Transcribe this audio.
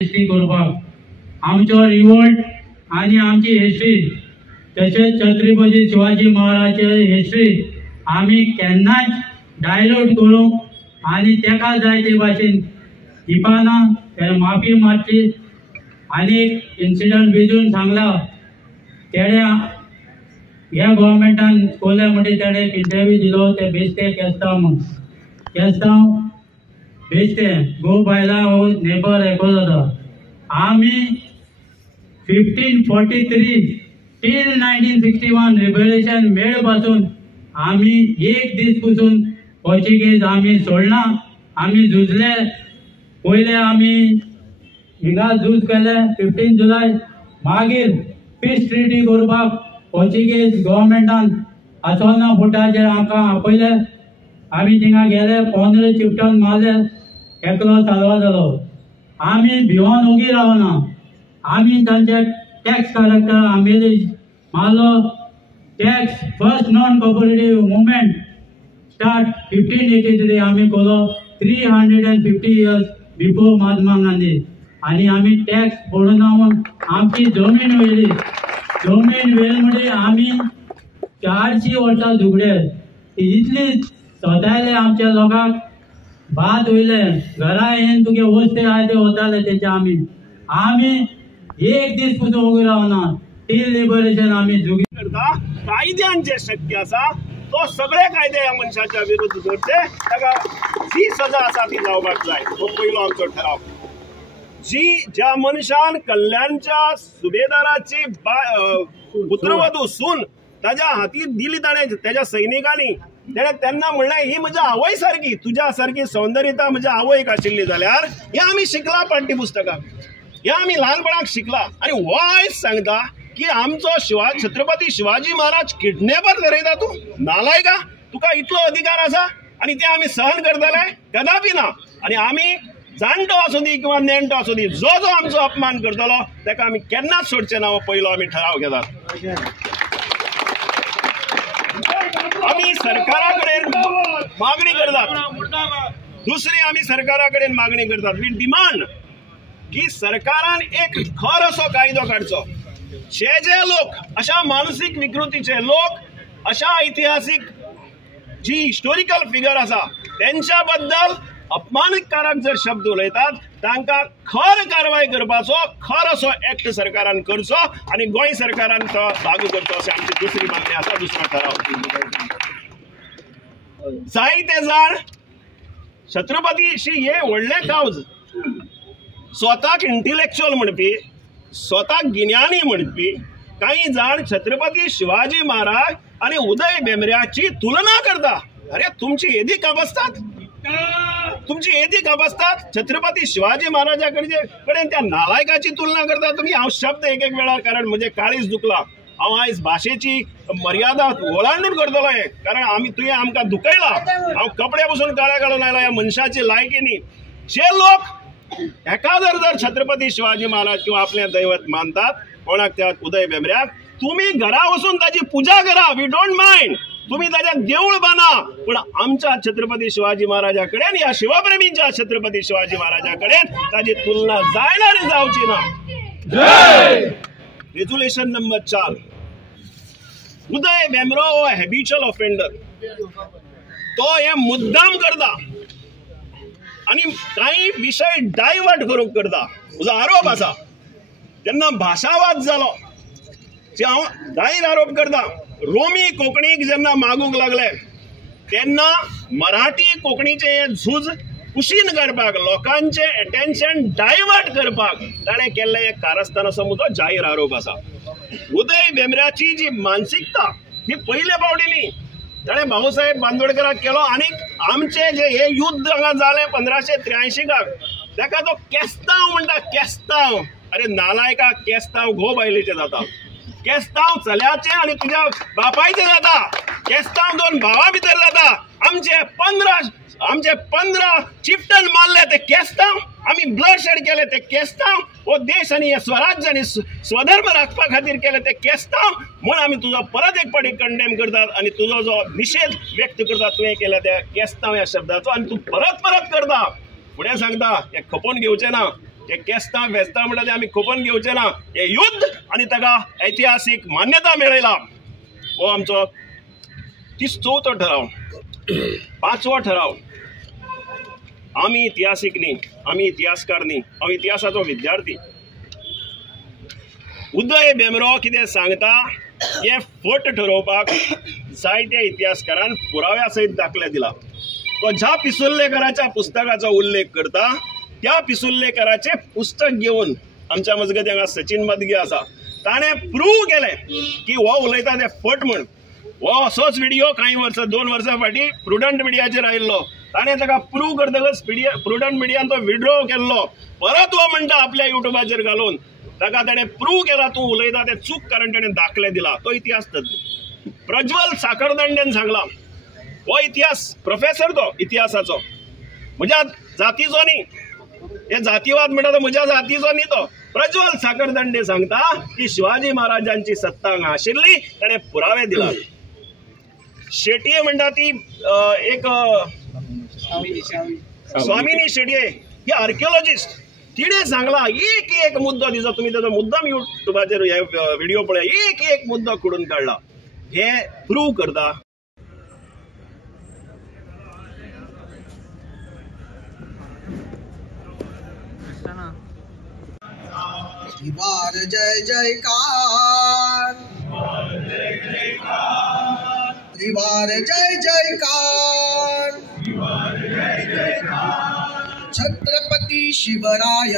History करपाक आमचो revolt आणि आमची हिस्ट्री तशेंच छत्रपती शिवाजी महाराजाची हिस्ट्री आमी केन्नाच डायल्यूट करूंक आनी तेका जाय ते भाशेन दिवपाना माफी मागची। आनी एक इन्सिडंट बेजून सांगला तेणे ह्या गव्हर्मेंटान कोले म्हणटे तेणे इंटरव्यू दिलो ते बेश्टे केस्तांव म्हूण केस्तांव बेश्टे गो बायला हो नेबर हेको जाता। आमी 1543 टिल 1961 रिबलेशन मेळ पासून आमी एक दीस पासून पोर्चुगीज आमी सोडना। आमी झुजले पयले आमी हिंगा झूज केले 15 जुलय मागीर पीस ट्रिटी करपाक पोर्चुगीज गव्हर्मेंटान आसोना फुटाचेर आमकां आपयले। आमी थिंगा गेले 15 चिफ्टान मारले एकलो सालवा जालो। आमी भिवोन उगी रावना। आमी तांचे टॅक्स कलेक्टर आंबेली मारलो। Tax first non cooperative movement start 1583 आमी केलो 350 इयर्स बिफोर महात्मा गांधी। आनी आमी टॅक्स भरूना म्हूण आमची जमीन व्हेली। जमीन व्हेली म्हणजे आमी 400 वर्सां झुगडे इतली सतायले आमच्या लोकांक भात वयले घरा येवन तुगे वस्ते आहाय ते वताले तेचे आमी एक दीस पासून उगी रावना टील लिबरेशन आमी झुगी करता। कायद्यान जे शक्य आसा तो सगळे कायदे ह्या मनशाच्या विरुद्ध धरचे ताका जी सजा आसा ती जावपाक जाय हो पयलो आमचो ठराव। जी ज्या मनशान कल्याणच्या सुबेदाराची पुत्रवधू सून ताच्या हातीत दिली ताणे त्याच्या सैनिकांनी तेणे तेन्ना म्हणलें ही म्हज्या आवय सारकी तुज्या सारकी सौंदर्यता म्हज्या आवयक आशिल्ली जाल्यार हे आमी शिकला पाठ्यपुस्तकाक हे आमी ल्हानपणाक शिकला। आनी हो आयज सांगता की आमचो छत्रपती शिवाजी महाराज किडनॅपर धरयता तूं नालायका तुका इतलो अधिकार आसा आनी ते आमी सहन करतले कदापि ना। आनी आमी जाणटो आसूं दी किंवा नेणटो आसूं दी जो जो आमचो अपमान करतलो ताका आमी केन्नाच सोडचे ना हो पयलो आमी ठराव घेतात। आमी सरकारा कडेन मागणी करतात। दुसरी आमी सरकारा कडेन मागणी करतात वी डिमांड की सरकारान एक खर असो कायदो काडचो। जे लोक अशा मानसिक विकृतीचे लोक अशा ऐतिहासिक जी हिस्टोरिकल फिगर आसा त्यांच्या बद्दल अपमानकारक जर शब्द उलयतात तांकां खर कारवाय करपाचो खर असो एक्ट सरकारान करचो आनी गोंय सरकारान तो लागू करचो अशी आमची दुसरी मागणी आसा दुसरो ठराव। जायते जाण छत्रपतीशी हे व्हडले कावज स्वताक इंटेलेक्चुअल म्हणपी स्वताक गिन्यानी म्हणपी काही जाण छत्रपती शिवाजी महाराज आणि उदय भेंब्र्याची तुलना करता। अरे तुमची येदी काबसतात तुमची येदी काबसतात छत्रपती शिवाजी महाराजा कडेन त्या नालायकाची तुलना करता तुम्ही। हांव शब्द एक वेळार कारण म्हणजे काळीज दुखला हांव आयज भाशेची मर्यादा ओलांडून करतलो कारण तुवें आमकां दुखयला। हांव कपडे पसून काळे घालून आयला ह्या मनशाची लायकीनी। जे लोक एका जर छत्रपती शिवाजी महाराज किंवा आपले दैवत मानतात कोणाक त्या उदय भेंब्र्याक तुम्ही घरा वचून ताची पूजा करा वी डोंट माइंड तुम्ही ताच्या देऊळ बांदा पण आमच्या छत्रपती शिवाजी महाराजा कडेन या शिवप्रेमींच्या छत्रपती शिवाजी महाराजा कडेन ताची तुलना जायना रे जावची ना। जय रेझोल्यूशन नंबर 4 उदय भेंब्रो हो हॅबिच्युअल ऑफेंडर तो हे मुद्दाम करता आणि काही विषय डायवर्ट करूंक करता। म्हजो आरोप आसा जेन्ना भाशावाद जालो हांव जाहीर आरोप करता रोमी कोंकणीक जेन्ना मागूंक लागले तेन्ना मराठी कोंकणीचे हे झूज कुशीन काडपाक लोकांचे अटेन्शन डायवर्ट करपाक ताणें केल्लें एक कारस्थान असो म्हजो जाहीर आरोप आसा। उदय भेंब्र्याची जी मानसिकता ही पयले फावटी न्ही ताणें भाऊसाहेब बांदोडकराक केलो आनी आमचे जे हे युद्ध हांगा जालें 1583 ताका तो केस्तांव म्हणटा केस्तांव। अरे नालायका केस्तांव घो बायलेचे जाता केस्तांव चल्याचे आणि तुझ्या बापायचे जाता केस्तांव दोन भावा भितर जाता। आमचे 15 चिफ्टन मारले ते केस्तांव आमी ब्लड शेड केले ते केस्तांव हो देश आणि हे स्वराज्य आणि स्वधर्म राखपा खातीर केले ते केस्तांव म्हूण आमी तुजो परत एक फावटी कंडेम करतात आणि तुजो जो निषेध व्यक्त करता तुवें केला त्या केस्तांव ह्या शब्दाचो आणि तू परत करता फुडें सांगता हे खपोवन घेवचें ना हे केस्तां फेस्तां म्हणटा ते आमी खोपन घेवचे ना. हे युद्ध आनी ताका ऐतिहासीक मान्यता मेळयला. हो आमचो 34थो ठराव. 5वो ठराव. आमी इतिहासीक न्ही, आमी इतिहासकार न्ही, हांव इतिहासाचो विद्यार्थी. उदय भेंब्रो कितें सांगता हे फट ठरोवपाक जायत्या इतिहासकारान पुराव्या सयत दाखले दिला. तो ज्या पिसुल्लेकराच्या पुस्तकाचो उल्लेख करता त्या पिसुल्लेकराचे पुस्तक घेवन आमच्या मजगती हांगा सचिन मदगे आसा, ताणें प्रूव केलें की हो उलयता ते फट म्हण. हो असोच व्हिडिओ कांय वर्सां 2 वर्सां फाटीं प्रुडंट मिडियाचेर आयिल्लो. ताणें ताका प्रूव करतकच प्रुडंट मिडियान तो विड्रॉ केल्लो. परत हो म्हणटा आपल्या युट्यूबाचेर घालून ताका ताणें प्रूव केला तूं उलयता तें चूक, कारण ताणें दाखले दिला. तो इतिहास तज्ञ प्रज्वल साखरदंडेन सांगला. हो इतिहास प्रोफेसर तो इतिहासाचो. म्हज्या जातीचो न्ही, हे जातीवाद म्हणटा तो म्हज्या जातीचो न्ही. तो प्रज्वल साखरदंडे सांगता की शिवाजी महाराजांची सत्ता हांगा आशिल्ली, ताणें पुरावे दिला. शेटये म्हणटा ती एक स्वामिनी शेटये ही आर्किओलॉजिस्ट, तिणे सांगला एक एक मुद्दो दिसो. तुम्ही त्याचा मुद्दाम युट्यूबाचेर व्हिडिओ पळया, एक एक मुद्दो खोडून काढला. हे प्रूव करता. त्रिवार जय जयकार, त्रिवार जय जयकार, छत्रपती शिवराय.